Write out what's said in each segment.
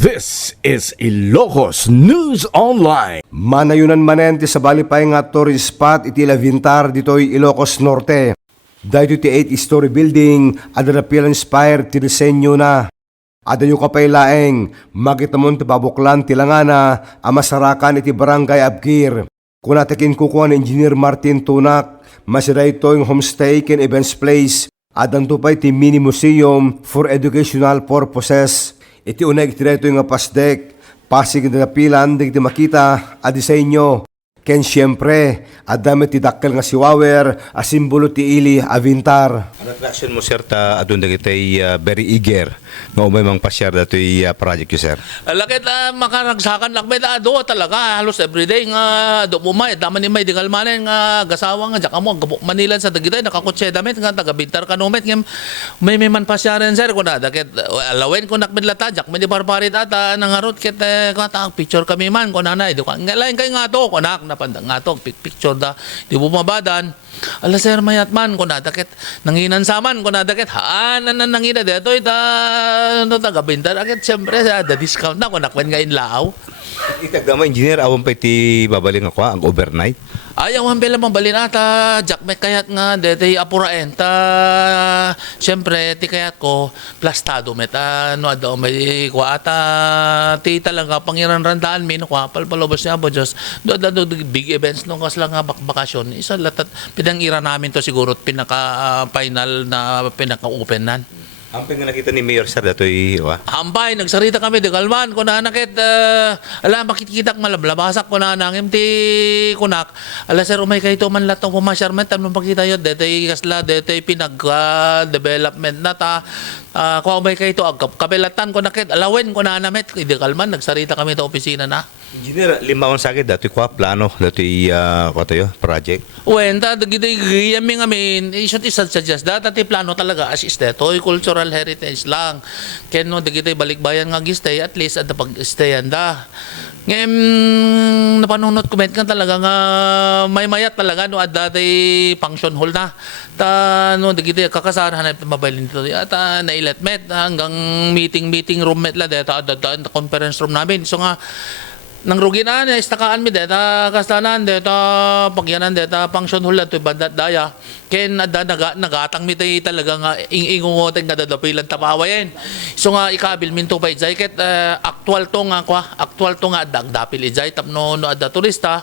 This is Ilocos News Online. Manayunan manente sa balipay nga tourist spot iti Lavintar ditoy Ilocos Norte. Dahito ti 8-story building adda pilang inspired ti disenyo na. Ada yung kapaylaeng magitamon ti babuklan ti langana amasarakan iti barangay Abkir. Kung natakin kukuha ni Engineer Martin Tunak, masira ito yung homestay ken events place. Adan tupay ti mini museum for educational purposes. Iti unay iti nga pasdek, pasig na pilan, di makita, a disenyo. Ken siyempre, adami ti dakkel nga siwawer, a simbolo ti ili avintar. Ano reaction mo, sir, ta adun dagitay very eager nga umay mang pasyar datoy project yu, sir? Lakit makaragsakan lang may do talaga halos everyday nga do umay daman ni may dingalmanen nga gasawa nga jak amo Manilan sa dagitay nakakutse damit nga taga Bintar kanumet ngem may man pasyaren, sir ko na dakit alawen ko nakmidlata jak may barbarit ata nangarot ket kata picture kami man ko nanay do ngalain kay nga to ko nak napandang nga to picture da di bumabadan. Ala sir mayat man ko na dakit nanginan saman ko na dakit haanan na nangina dito ita no taga Bintar akit siyempre da discount na ko nakwen nga inlaaw. Itagdama engineer awon pa iti babaling ako ang overnight. Ayaw ang bela mabalin ata jak may kayat nga dete apuraen ta siyempre ti kayat ko plastado met no adaw may ko ata ti talaga pangiran randaan min ko palpalobos niya bo Diyos do big events nung kas lang nga bakasyon isa latat pinangira namin to siguro pinaka final na pinaka open nan. Ang nakita ni Mayor, sir, datoy Ambay, nagsarita kami de kalman ko na nakit ala makikita k malablabasak ko na nangim ti kunak ala sir umay kay to man latong pumasyarment tanong pakita yun detay kasla detay pinag development na ta ko umay kay to kabelatan ko nakit alawen ko na namet de kalman nagsarita kami ta opisina na. Engineer, limawan sa akin datoy kwa plano datoy ko tayo project. Wenta dagitay giyami ngamin isot suggest data ti plano talaga as is detoy cultural heritage lang. Keno dagitay balikbayan nga gistay at least at pag-stayan da. Ngem napanunot comment kan talaga nga may mayat talaga no at datay function hall na. Ta no dagitay kakasarahan na mabalin dito at nailetmet hanggang meeting room met la data at conference room namin. So nga nang rugi na istakaan mi deta kastanan deta pagyanan deta function hall to bandat daya ken adda nagatang mi tay talaga nga ingungoten nga dadapilan tapawayen so nga ikabil min to pa ijay ket actual to nga dagdapil ijay tapno no adda turista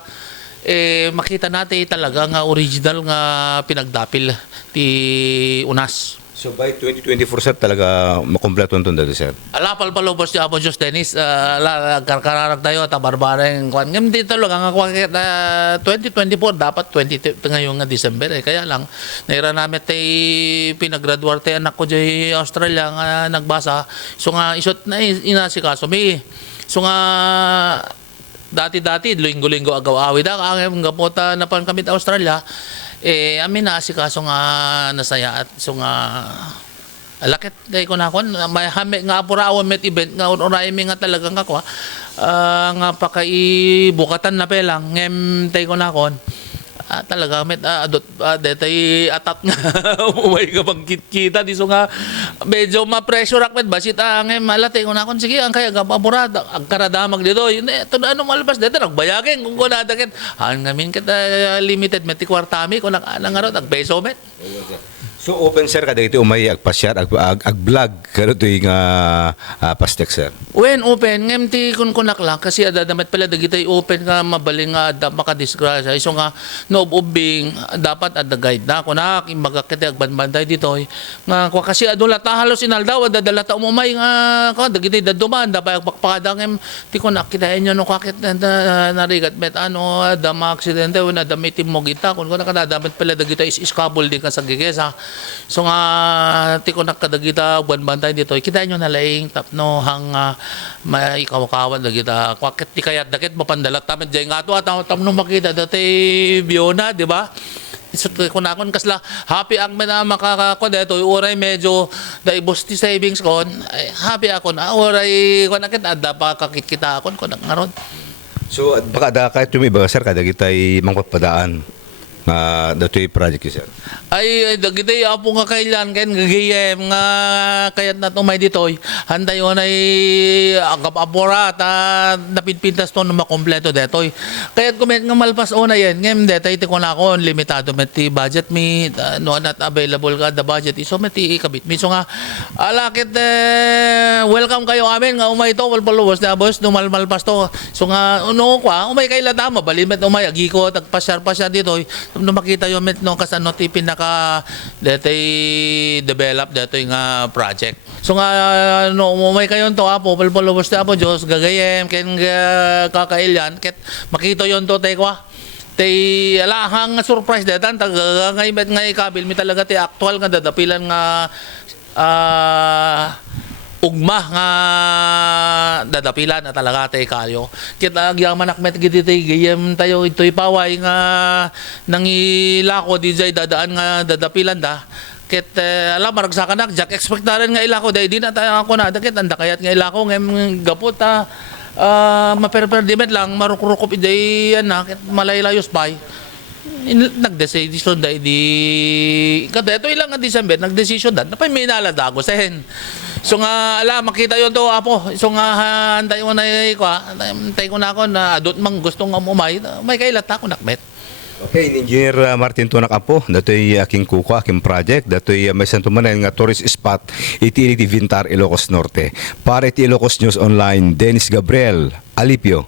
makita natin talaga nga original nga pinagdapil ti Unas. So by 2024, sir, talaga makompleto nito dito, sir? Alapal palubos si Apo Diyos Dennis, karkararag tayo at barbareng kwan. Ngayon dito lang, 2024 dapat 20 ngayong nga December Kaya lang, naira namin tayo pinagraduar tayo anak ko dyan Australia nga nagbasa. So nga isot na inasikaso mi. So nga dati linggo-linggo agaw-awi da ang gapota na pan kami sa Australia amin na si kaso nga nasaya at so nga alakit kay ko na kon may hame nga purawan met event nga uray mi nga talagang kakwa nga pakai bukatan na pelang ngem tay ko na kon talaga met adot detay atat nga umay ka bang kita di so nga medyo ma-pressure akmet basit ngem malate ko na kon sige ang kaya gapamurada ang karadamag dito to ano malabas dito nagbayagin kung kuna dakit ngamin kita limited met kwartami ko nang arot ag peso met. So open, sir, kada ito umay agpasyar ag-vlog kano to yung pastek, sir? When open ngem ti kun kunak lang kasi adadamet pala dagitay open nga mabaling nga makadisgrasya iso nga no ubing dapat adda guide na kunak imbaga kete agbanbanday dito nga kwa kasi adula ta halos inaldaw adadala ta umay nga ka dagitay daduman da pa agpakpakada ngem ti kunak kitaen nyo no kakit narigat met ano da aksidente una da may timog ita kun kunak adadamet pala dagitay iskabul din ka sa gigesa. So nga ti kunak kadagita banbantay dito kita nyo nalaing tapno hang maikaw-kawan dagita kwakit ti kayat dakit mapandalat tamet jay nga to at tamno makita dati biona di ba? Isot ko na kon kasla happy ang na makakako dito uray medyo daibos ti savings kon happy ako na uray kon nakit adda pa kakit-kita kon ngaron. So baka da kahit yung iba, sir, kada kita'y mangpapadaan datoy project sir. Ay dagiti apo nga kailan ken gagayem nga kayat na tumay ditoy handay on ay agap apora ta napinpintas to na makompleto detoy kayat kumet nga malpas ona yan ngem detay ti kon ako limitado met ti budget mi no not available ka the budget iso met ti kabit mi so nga alakit welcome kayo amin nga umay to walpaluwas na boss no malmalpas to so nga no kwa umay kay latama balimet umay agiko tagpasyar ditoy no makita yo met no kasano ti pinaka detay develop detoy nga project so nga no umay kayon to apo walpaluwas na apo Diyos gagayem ken kakailyan ket makita yon to tay kwa tay alahang surprise detan tag ngay met ngay kabil mi talaga ti actual nga dadapilan nga ugma nga dadapilan na talaga tay kayo kita agyaman akmet giti tay gayem tayo itoy paway nga nangilako di jay dadaan nga dadapilan da ket alam maragsakanak jak expectaran nga ilako day di na tayo ako na ket anda kayat nga ilako ngem gapot maperperdimet lang marukrukop iday yan ket malaylayos pay nagdesisyon da di kada ito ilang nga December nagdesisyon da napay may naladago sen so nga ala makita yon to apo so nga antay ko na antay ko na ako na adot mang gusto nga umay may kailat ako nakmet. Okay, Engineer Martin Tunak Apo, datoy aking kuko, aking project, datoy may santumanan nga tourist spot iti Vintar, Ilocos Norte. Para iti Ilocos News Online, Dennis Gabriel Alipio.